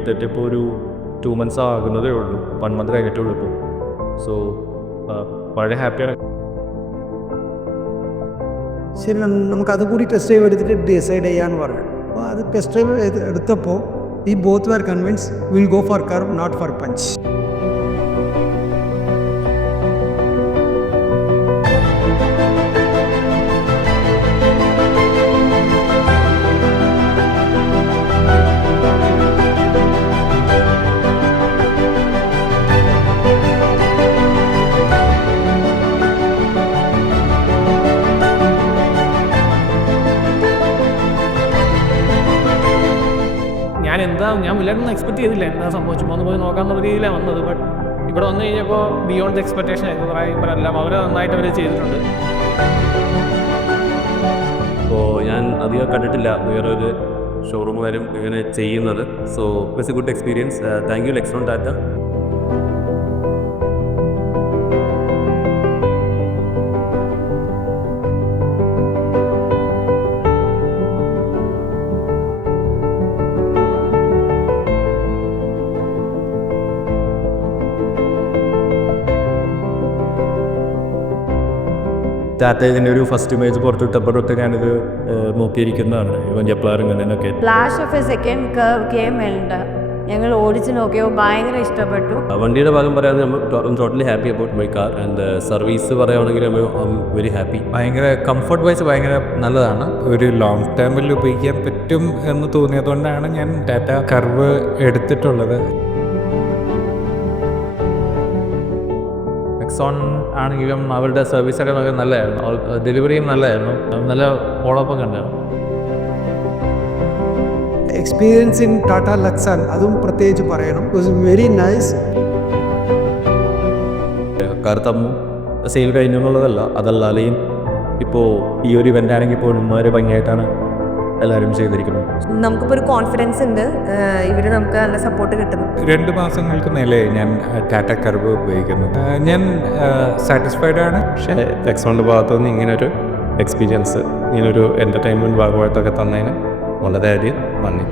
എടുത്തിട്ട് ഇപ്പോൾ ഒരു 2 months ആകുന്നതേ ഉള്ളൂ, 1 month കഴിഞ്ഞിട്ടുള്ളൂ ഇപ്പോൾ. സോ വളരെ ഹാപ്പിയാണ്. ശരി, നമുക്കത് കൂടി ടെസ്റ്റ് ഡ്രൈവ് എടുത്തിട്ട് ഡിസൈഡ് ചെയ്യാമെന്ന് പറഞ്ഞു. അപ്പോൾ അത് ടെസ്റ്റ് ഡ്രൈവ് എടുത്തപ്പോൾ ഈ both were convince will go for curve, not for punch. ഞാൻ വില്ലൊന്നും എക്സ്പെക്ട് ചെയ്തില്ല എന്താ സംഭവിച്ചു ഒന്ന് പോയി നോക്കാമെന്നുള്ള രീതിയിലാണ് വന്നത്. ബട്ട് ഇവിടെ വന്നു കഴിഞ്ഞപ്പോൾ ബിയോണ്ട് ദ എക്സ്പെക്ടേഷൻ ആയിരുന്നു. ഇവരെല്ലാം അവർ നന്നായിട്ട് അവർ ചെയ്തിട്ടുണ്ട്. അപ്പോൾ ഞാൻ അധികം കണ്ടിട്ടില്ല വേറൊരു ഷോറൂമുകാരും ഇങ്ങനെ ചെയ്യുന്നത്. So it's A good experience. Thank you ലെക്സോൺ Tata. Tata ഇതിൻ്റെ ഒരു ഫസ്റ്റ് ഇമേജ് പുറത്തുവിട്ടപ്പോഴൊക്കെ ഞാനിത് നോക്കിയിരിക്കുന്നതാണ്, ഇവൻ ജപ്ലാർ ഇങ്ങനെയൊക്കെ. Flash of A second curve came ഉണ്ട്. ഞങ്ങൾ ഓടിച്ച് നോക്കിയോ, ഭയങ്കര ഇഷ്ടപ്പെട്ടു. വണ്ടിയുടെ ഭാഗം പറയുകയാണെങ്കിൽ totally happy about my car. And service പറയുകയാണെങ്കിൽ വെരി ഹാപ്പി. ഭയങ്കര കംഫർട്ട് വൈസ് ഭയങ്കര നല്ലതാണ്. ഒരു ലോങ് ടേമിൽ ഉപയോഗിക്കാൻ പറ്റും എന്ന് തോന്നിയതുകൊണ്ടാണ് ഞാൻ ടാറ്റ കർവ് എടുത്തിട്ടുള്ളത്. നെക്സോൺ ആണെങ്കിലും അവരുടെ സർവീസൊക്കെ നമുക്ക് നല്ലതായിരുന്നു, ഡെലിവറിയും നല്ലതായിരുന്നു, നല്ല ഫോളോ അപ്പ് ഒക്കെ ഉണ്ടായിരുന്നു. എക്സ്പീരിയൻസ് ഇൻ ടാറ്റ ലക്സാൻ അതും പ്രത്യേകിച്ച് പറയണം. It was very nice. കറുത്തമ്മു സെയിൽ കഴിഞ്ഞു എന്നുള്ളതല്ല, അതല്ലാതെയും ഇപ്പോൾ ഈ ഒരു ഇവൻ്റ് ആണെങ്കിൽ പോലും വളരെ ഭംഗിയായിട്ടാണ് എല്ലാവരും ചെയ്തിരിക്കുന്നത്. നമുക്കിപ്പോൾ ഒരു കോൺഫിഡൻസ് ഉണ്ട്, ഇവർ നമുക്ക് നല്ല സപ്പോർട്ട് കിട്ടും. 2 മാസങ്ങൾക്ക് മേലെ ഞാൻ ടാറ്റ കർവ് ഉപയോഗിക്കുന്നു. ഞാൻ സാറ്റിസ്ഫൈഡ് ആണ്. പക്ഷേ ലെക്സോണിൻ്റെ ഭാഗത്തുനിന്ന് ഇങ്ങനൊരു എക്സ്പീരിയൻസ്, ഇങ്ങനൊരു എൻ്റർടൈൻമെൻറ്റ് ഭാഗമായിട്ടൊക്കെ തന്നതിന് വളരെയധികം നന്ദി.